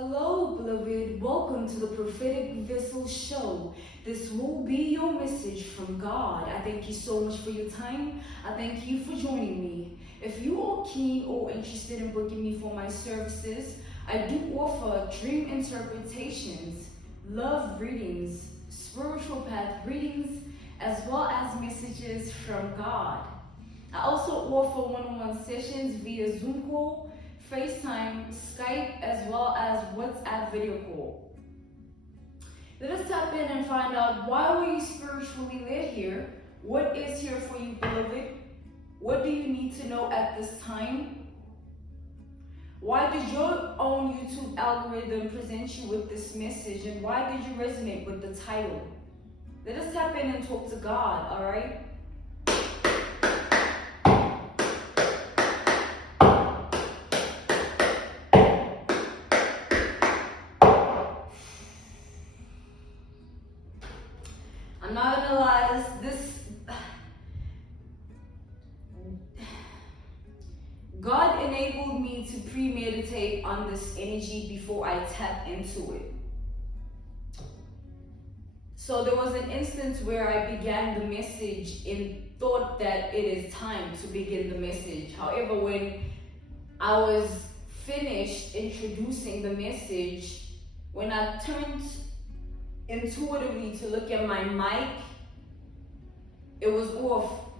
Hello, beloved. Welcome to the Prophetic Vessel Show. This will be your message from God. I thank you so much for your time. I thank you for joining me. If you are keen or interested in booking me for my services, I do offer dream interpretations, love readings, spiritual path readings, as well as messages from God. I also offer one-on-one sessions via Zoom call, FaceTime, Skype, as well as WhatsApp video call. Let us tap in and find out, why were you spiritually led here? What is here for you, beloved? What do you need to know at this time? Why did your own YouTube algorithm present you with this message, and why did you resonate with the title? Let us tap in and talk to God, all right? I'm not gonna lie, God enabled me to premeditate on this energy before I tap into it. So there was an instance where I began the message and thought that it is time to begin the message. However, when I was finished introducing the message, when I turned intuitively to look at my mic, it was off.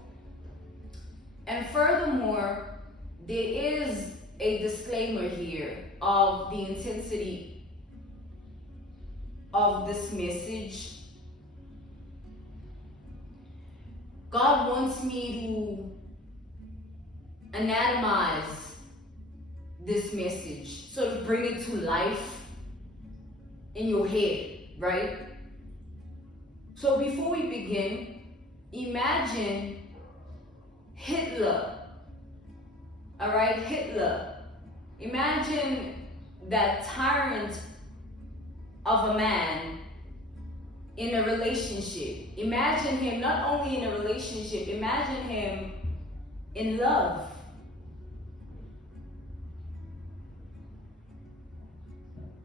And furthermore, there is a disclaimer here of the intensity of this message. God wants me to anatomize this message, sort of bring it to life in your head, right? So before we begin, imagine Hitler. All right, Hitler. Imagine that tyrant of a man in a relationship. Imagine him not only in a relationship, imagine him in love.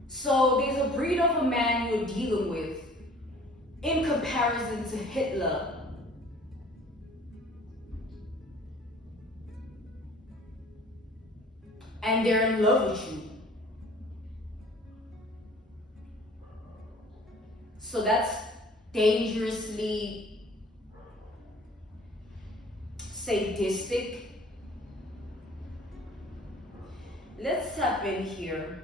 So there's a breed of a man you're dealing with in comparison to Hitler. And they're in love with you. So that's dangerously sadistic. Let's tap in here.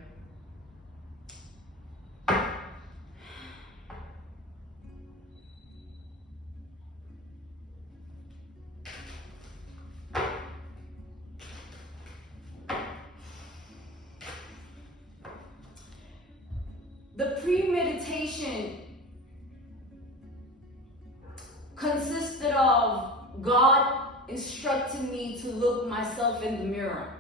The premeditation consisted of God instructing me to look myself in the mirror.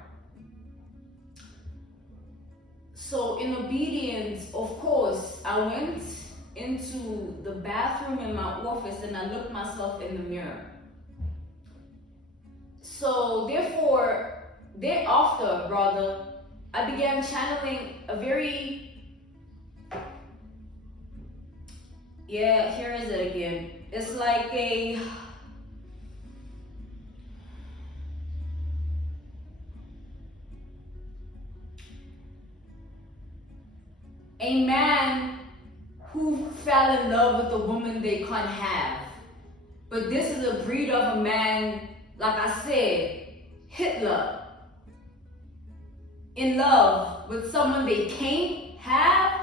So in obedience, of course, I went into the bathroom in my office and I looked myself in the mirror. So thereafter, I began channeling a very, here is it again. It's like a man who fell in love with a woman they can't have. But this is a breed of a man, like I said, Hitler, in love with someone they can't have.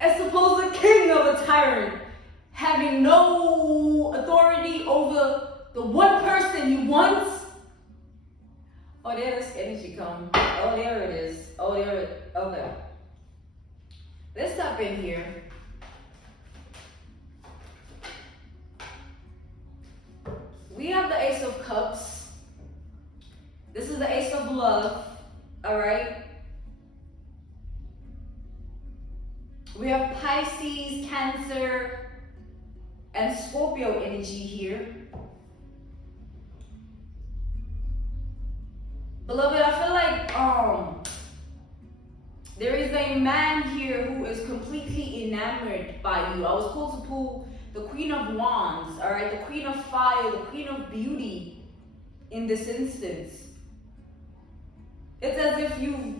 As opposed to king of a tyrant, having no authority over the one person he wants. Oh, there's energy come. Oh, there it is. Oh, there it, okay. Let's stop in here. We have the Ace of Cups. This is the Ace of Love, all right? We have Pisces, Cancer, and Scorpio energy here. Beloved, I feel like there is a man here who is completely enamored by you. I was called to pull the Queen of Wands, all right, the Queen of Fire, the Queen of Beauty in this instance. It's as if you've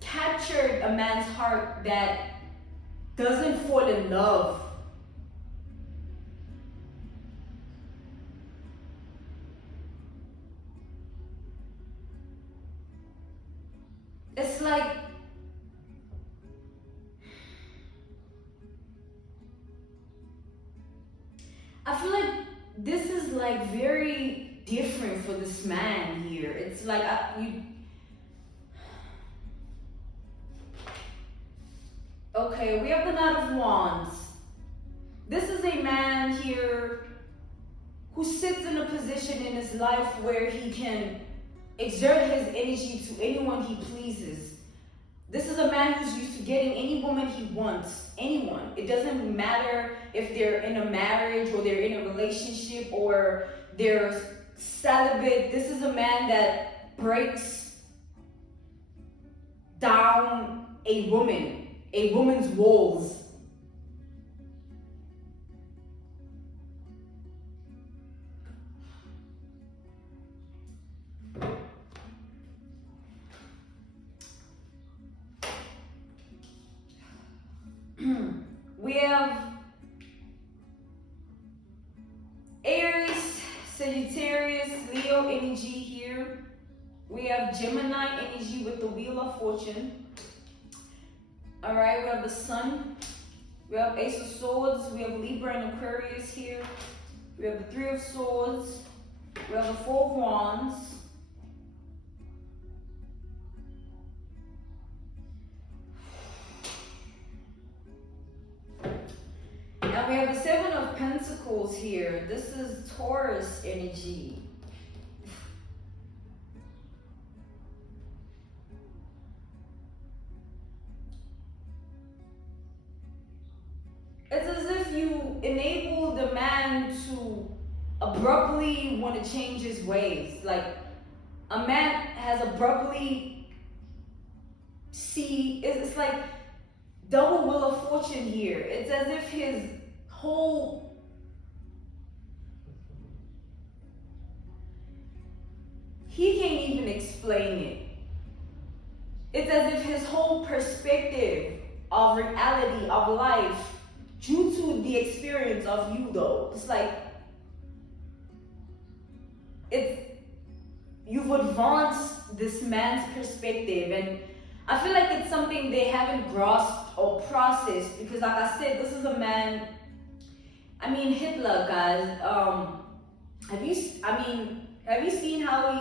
captured a man's heart that doesn't fall in love. It's like I feel like this is like very different for this man here. It's like okay, we have the Knight of Wands. This is a man here who sits in a position in his life where he can exert his energy to anyone he pleases. This is a man who's used to getting any woman he wants, anyone. It doesn't matter if they're in a marriage or they're in a relationship or they're celibate. This is a man that breaks down a woman's walls. We have Aries, Sagittarius, Leo energy here. We have Gemini energy with the Wheel of Fortune. All right, we have the Sun. We have Ace of Swords. We have Libra and Aquarius here. We have the Three of Swords. We have the Four of Wands. And we have the Seven of Pentacles here. This is Taurus energy. It's as if you enable the man to abruptly want to change his ways. Like a man has abruptly it's like double Wheel of Fortune here. It's as if his whole he can't even explain it. It's as if his whole perspective of reality, of life, due to the experience of you though, it's like you've advanced this man's perspective, and I feel like it's something they haven't grasped or processed, because like I said, this is a man, I mean Hitler, guys. Have you seen how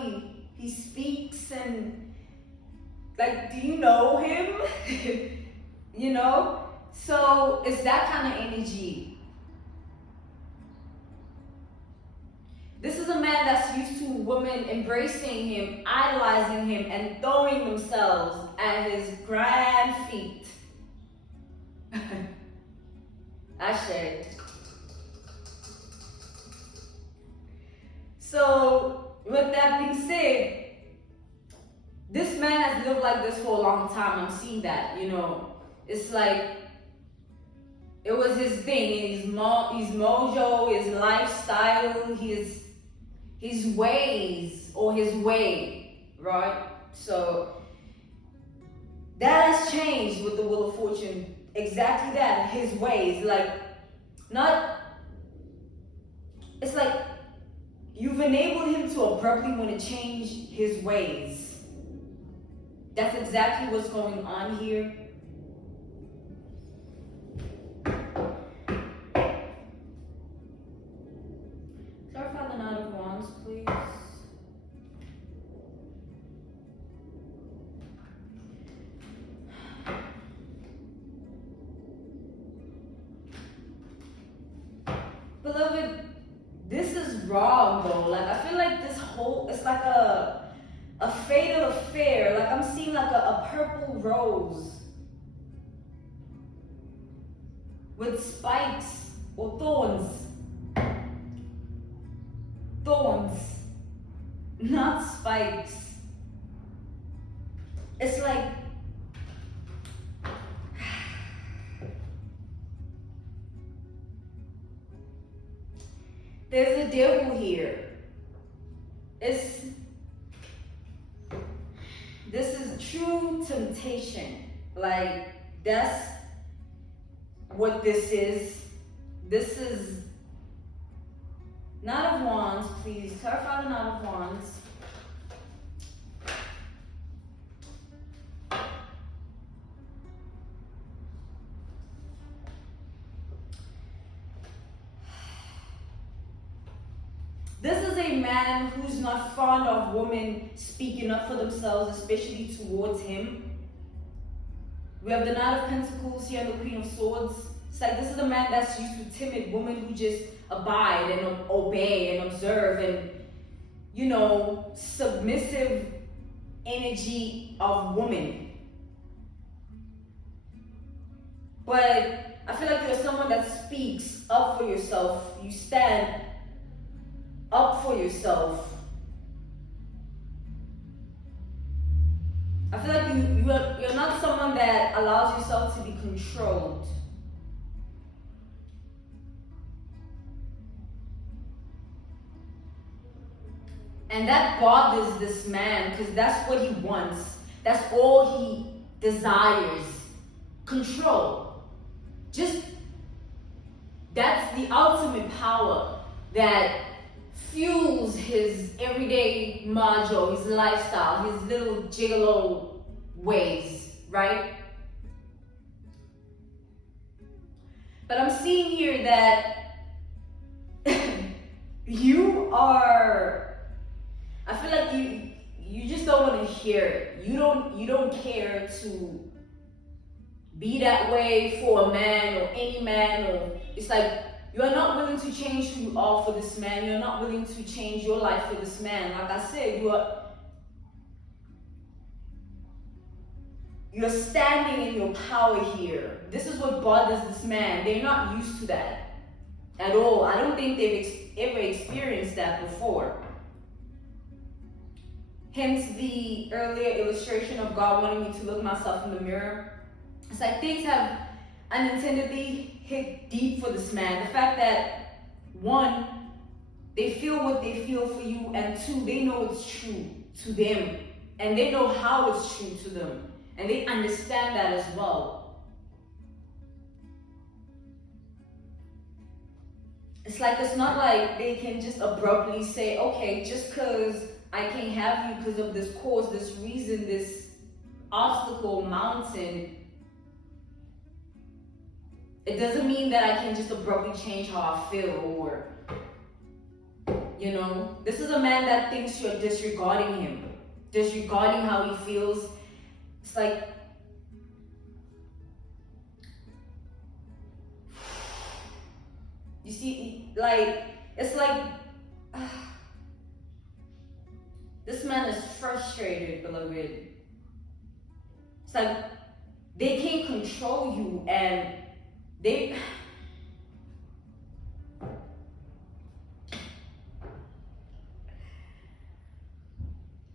he speaks, and like, do you know him? You know? So it's that kind of energy. This is a man that's used to women embracing him, idolizing him, and throwing themselves at his grand feet. Ashe. So, with that being said, this man has lived like this for a long time. I'm seeing that, you know. It's like, it was his thing, his mojo, his lifestyle, his ways, or his way, right? So that has changed with the Wheel of Fortune. Exactly that, his ways. It's like you've enabled him to abruptly want to change his ways. That's exactly what's going on here. Clarify the Knight of Wands, please. Beloved, this is wrong though. Like, I feel like it's like a fatal affair. Like, I'm seeing like a purple rose with spikes or thorns. Thorns, not spikes. it's like, there's a devil here. This is true temptation. Like, that's what this is. This is Knight of Wands. Please clarify the Knight of Wands. This is a man who's not fond of women speaking up for themselves, especially towards him. We have the Knight of Pentacles here and the Queen of Swords. It's like this is a man that's used to timid women who just abide and obey and observe and, you know, submissive energy of woman. But I feel like you're someone that speaks up for yourself. You stand up for yourself. I feel like you're not someone that allows yourself to be controlled. And that bothers this man because that's what he wants. That's all he desires. Control. That's the ultimate power that fuels his everyday mojo, his lifestyle, his little gigolo ways, right? But I'm seeing here that I feel like you just don't want to hear it. You don't care to be that way for a man or any man, or it's like you are not willing to change who you are for this man. You're not willing to change your life for this man. Like I said, you're standing in your power here. This is what bothers this man. They're not used to that at all. I don't think they've ever experienced that before. Hence the earlier illustration of God wanting me to look myself in the mirror. It's like things have unintendedly hit deep for this man. The fact that, one, they feel what they feel for you, and two, they know it's true to them, and they know how it's true to them, and they understand that as well. It's like, it's not like they can just abruptly say, okay, just because I can't have you because of this cause, this reason, this obstacle, mountain, it doesn't mean that I can just abruptly change how I feel, or, you know, this is a man that thinks you're disregarding him, disregarding how he feels. It's like, you see, like, it's like, this man is frustrated, beloved. It's like, they can't control you, and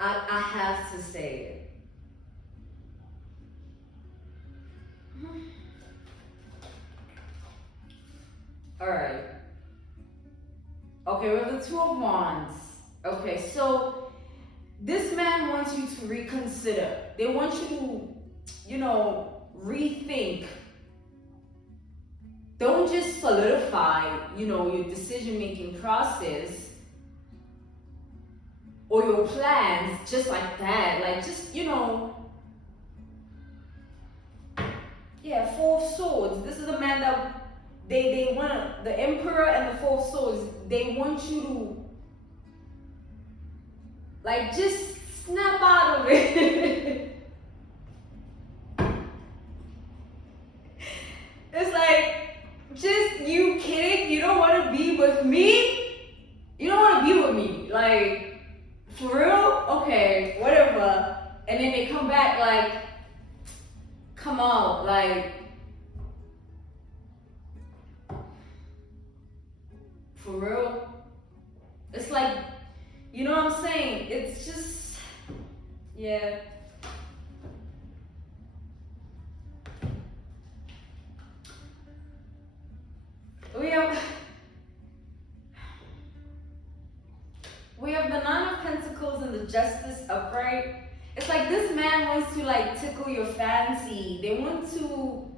I have to say it. All right. Okay, we have the Two of Wands. Okay, so this man wants you to reconsider. They want you to, you know, rethink. Don't just solidify, you know, your decision-making process or your plans just like that. Like, just, you know, yeah, Four of Swords. This is a man that they want, the Emperor and the Four of Swords, they want you to, like, just snap out of it. It's like, just, you kidding? You don't want to be with me? You don't want to be with me? Like, for real? Okay, whatever. And then they come back like, come on, like, for real? It's like, you know what I'm saying? It's just, yeah. we have the Nine of Pentacles and the Justice upright. It's like this man wants to like tickle your fancy. They want to.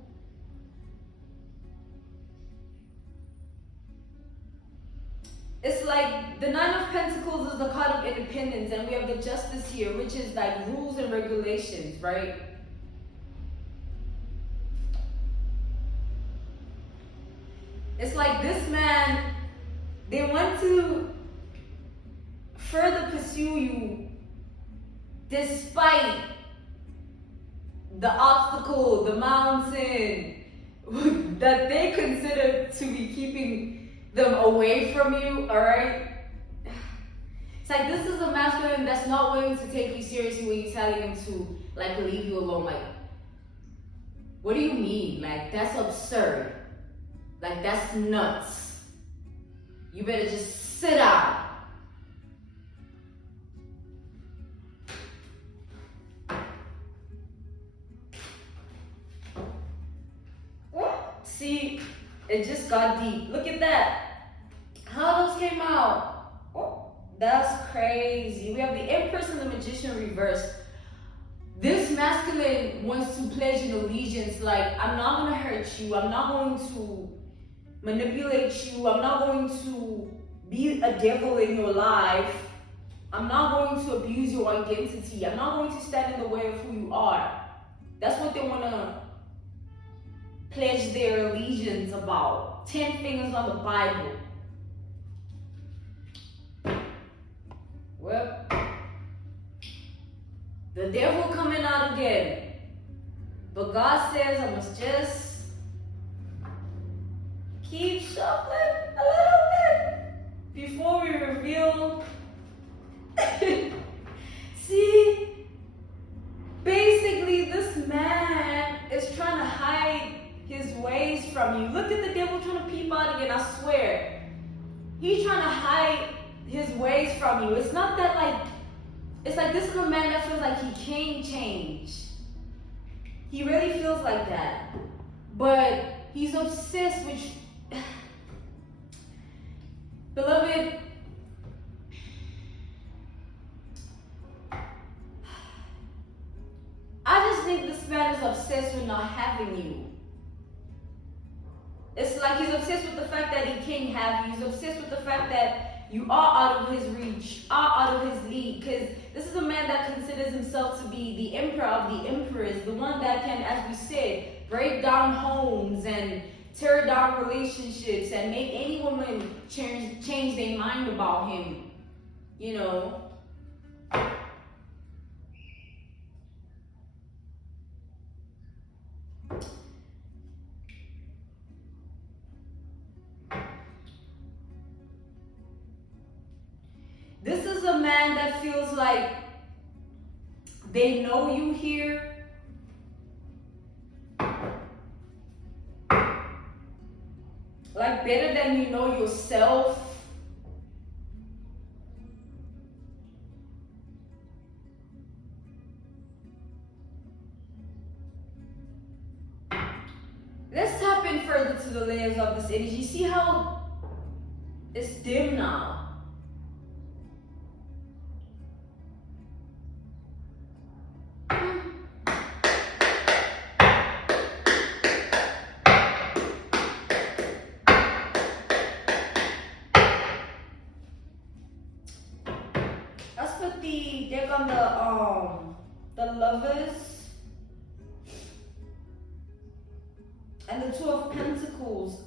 It's like the Nine of Pentacles is the card of independence, and we have the Justice here, which is like rules and regulations, right? It's like this man, they want to further pursue you despite the obstacle, the mountain that they consider to be keeping them away from you, all right? It's like this is a masculine that's not willing to take you seriously when you're telling him to like leave you alone. Like, what do you mean? Like, that's absurd. Like, that's nuts. You better just sit down. See, it just got deep. Look at that. How those came out. Oh, that's crazy. We have the Empress and the Magician reversed. This masculine wants to pledge an allegiance. Like, I'm not going to hurt you. I'm not going to manipulate you. I'm not going to be a devil in your life. I'm not going to abuse your identity. I'm not going to stand in the way of who you are. That's what they want to pledge their allegiance about. 10 fingers on the Bible. Well, the devil coming out again. But God says I must just keep shuffling a little bit before we reveal. See, basically this man is trying to hide his ways from you. Look at the devil trying to peep out again, I swear. He's trying to hide his ways from you. It's not that like, it's like this is a man that feels like he can't change. He really feels like that. But he's obsessed with, beloved, I just think this man is obsessed with not having you. It's like he's obsessed with the fact that he can't have you. He's obsessed with the fact that you are out of his reach, are out of his league. Because this is a man that considers himself to be the emperor of the emperors, the one that can, as we said, break down homes and tear down relationships and make any woman change their mind about him. You know. This is a man that feels like they know you here. Like better than you know yourself. Let's tap in further to the layers of this energy. See how it's dim now. Let's put the deck on the Lovers and the Two of Pentacles.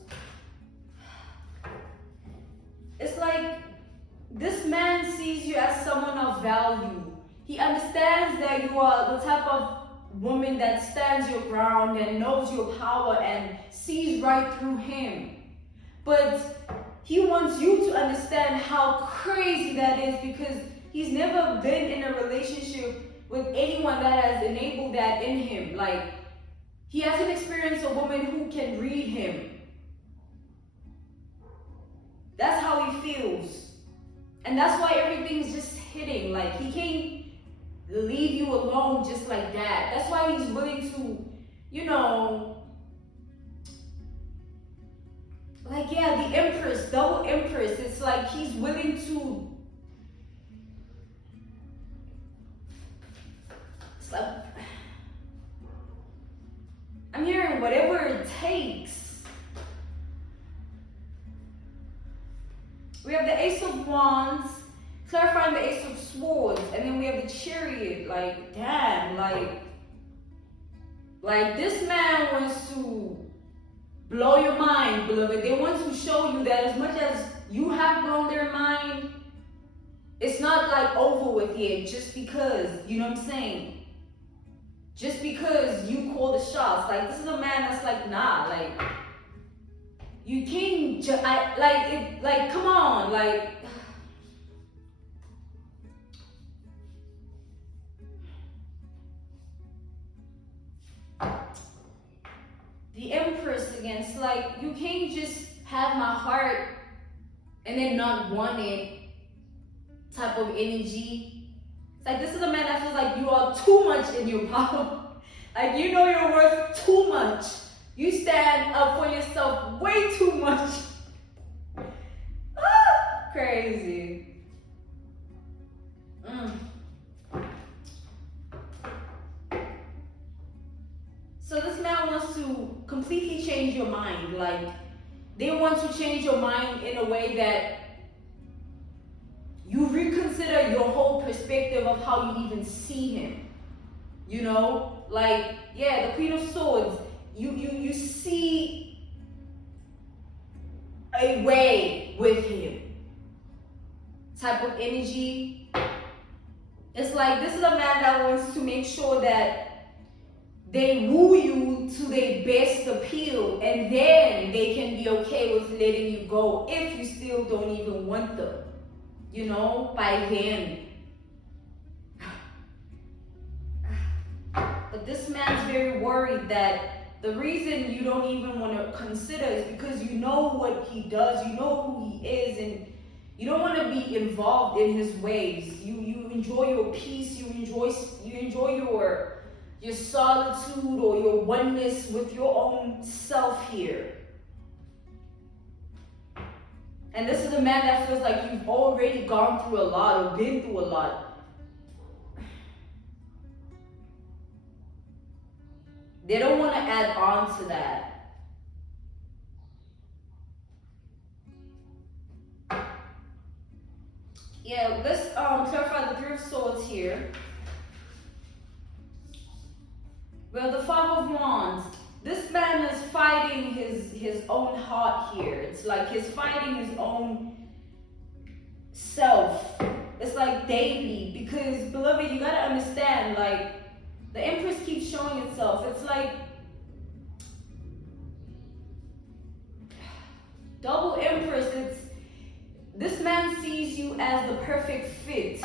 It's like this man sees you as someone of value. He understands that you are the type of woman that stands your ground and knows your power and sees right through him. But he wants you to understand how crazy that is, because he's never been in a relationship with anyone that has enabled that in him. Like, he hasn't experienced a woman who can read him. That's how he feels. And that's why everything's just hitting. Like, he can't leave you alone just like that. That's why he's willing to, you know, like, yeah, the Empress, double Empress. It's like he's willing to, it's like, I'm hearing whatever it takes. We have the Ace of Wands, clarifying the Ace of Swords, and then we have the Chariot. Like, damn, like this man wants to blow your mind, beloved. They want to show you that as much as you have blown their mind, it's not like over with yet just because, you know what I'm saying? Just because you call the shots. Like, this is a man that's like, nah, like, you can't like, come on, like, the Empress again. It's like, you can't just have my heart and then not want it type of energy. It's like, this is a man that feels like you are too much in your power. Like, you know you're worth too much. You stand up for yourself way too much. Crazy. So this man wants to completely change your mind. Like, they want to change your mind in a way that you reconsider your whole perspective of how you even see him. You know, like, yeah, the Queen of Swords, you see a way with him type of energy. It's like, this is a man that wants to make sure that they woo you to their best appeal, and then they can be okay with letting you go if you still don't even want them. You know, by then. But this man's very worried that the reason you don't even want to consider is because you know what he does, you know who he is, and you don't want to be involved in his ways. You enjoy your peace, you enjoy your solitude or your oneness with your own self here. And this is a man that feels like you've already gone through a lot or been through a lot. They don't want to add on to that. Yeah, let's clarify the Three of Swords here. Well, the Five of Wands. This man is fighting his own heart here. It's like he's fighting his own self. It's like daily. Because, beloved, you gotta understand, like, the Empress keeps showing itself. It's like double Empress. This man sees you as the perfect fit.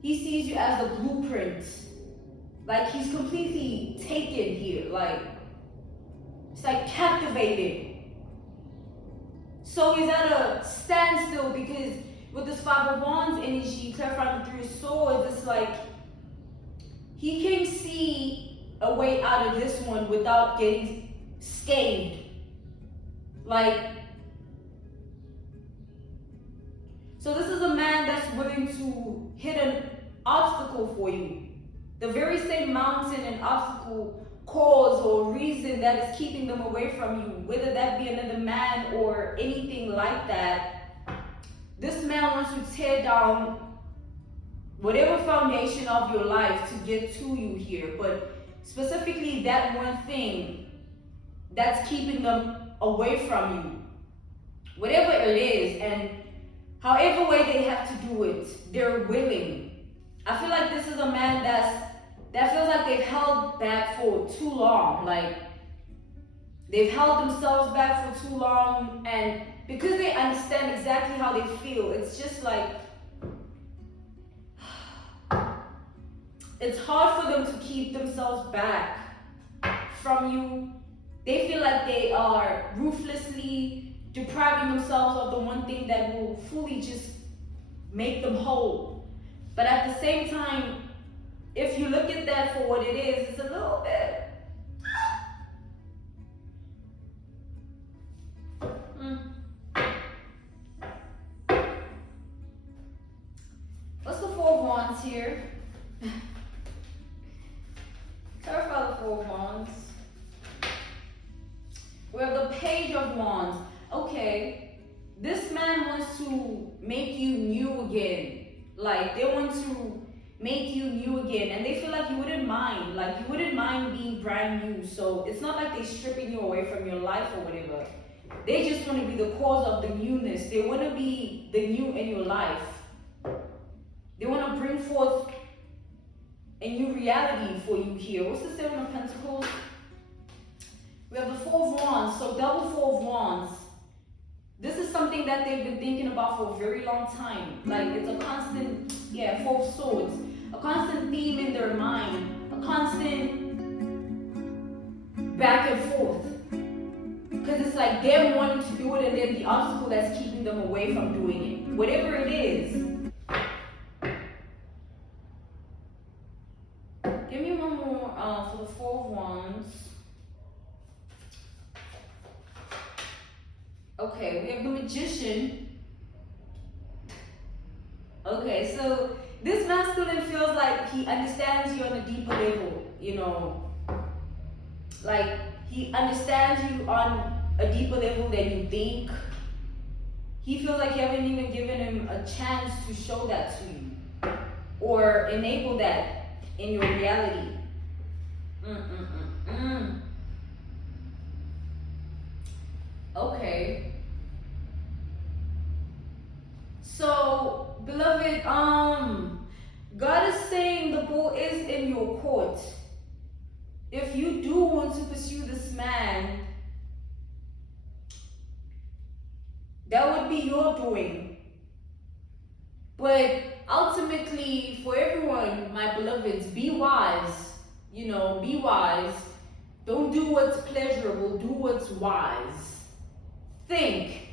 He sees you as the blueprint. Like, he's completely taken here. Like, it's like captivated. So he's at a standstill because with this Five of Wands energy, clarifying the Three of Swords, it's like he can see a way out of this one without getting scathed. Like, so this is a man that's willing to hit an obstacle for you. The very same mountain and obstacle, cause or reason that is keeping them away from you, whether that be another man or anything like that. This man wants to tear down whatever foundation of your life to get to you here, but specifically that one thing that's keeping them away from you, whatever it is, and however way they have to do it, they're willing. I feel like this is a man that feels like they've held back for too long. Like, they've held themselves back for too long, and because they understand exactly how they feel, it's just like, it's hard for them to keep themselves back from you. They feel like they are ruthlessly depriving themselves of the one thing that will fully just make them whole. But at the same time, if you look at that for what it is, it's a little bit. Four of Wands. We have the Page of Wands. Okay, this man wants to make you new again. Like, they want to make you new again, and they feel like you wouldn't mind. Like, you wouldn't mind being brand new. So it's not like they're stripping you away from your life or whatever. They just want to be the cause of the newness. They want to be the new in your life. They want to bring forth a new reality for you here. What's the Seven of Pentacles? We have the Four of Wands. So double Four of Wands. This is something that they've been thinking about for a very long time. Like, it's a constant, Four of Swords. A constant theme in their mind. A constant back and forth. Because it's like them wanting to do it and then the obstacle that's keeping them away from doing it. Whatever it is. Give me one more for the Four of Wands. Okay, we have the Magician. Okay, so this masculine feels like he understands you on a deeper level, you know. Like, he understands you on a deeper level than you think. He feels like you haven't even given him a chance to show that to you. Or enable that in your reality. Okay. So, beloved, God is saying the ball is in your court. If you do want to pursue this man, that would be your doing. But ultimately, for everyone, my beloveds, be wise. You know, be wise. Don't do what's pleasurable, do what's wise. Think.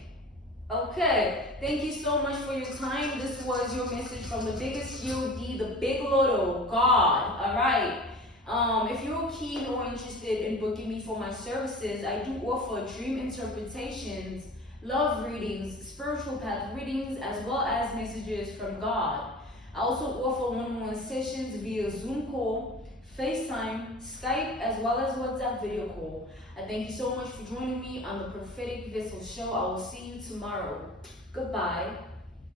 Okay, thank you so much for your time. This was your message from the biggest GOD, the Big Lotto, God. All right. If you're keen or interested in booking me for my services, I do offer dream interpretations, love readings, spiritual path readings, as well as messages from God. I also offer one-on-one sessions via Zoom call, FaceTime, Skype, as well as WhatsApp video call. I thank you so much for joining me on the Prophetic Vessel Show. I will see you tomorrow. Goodbye.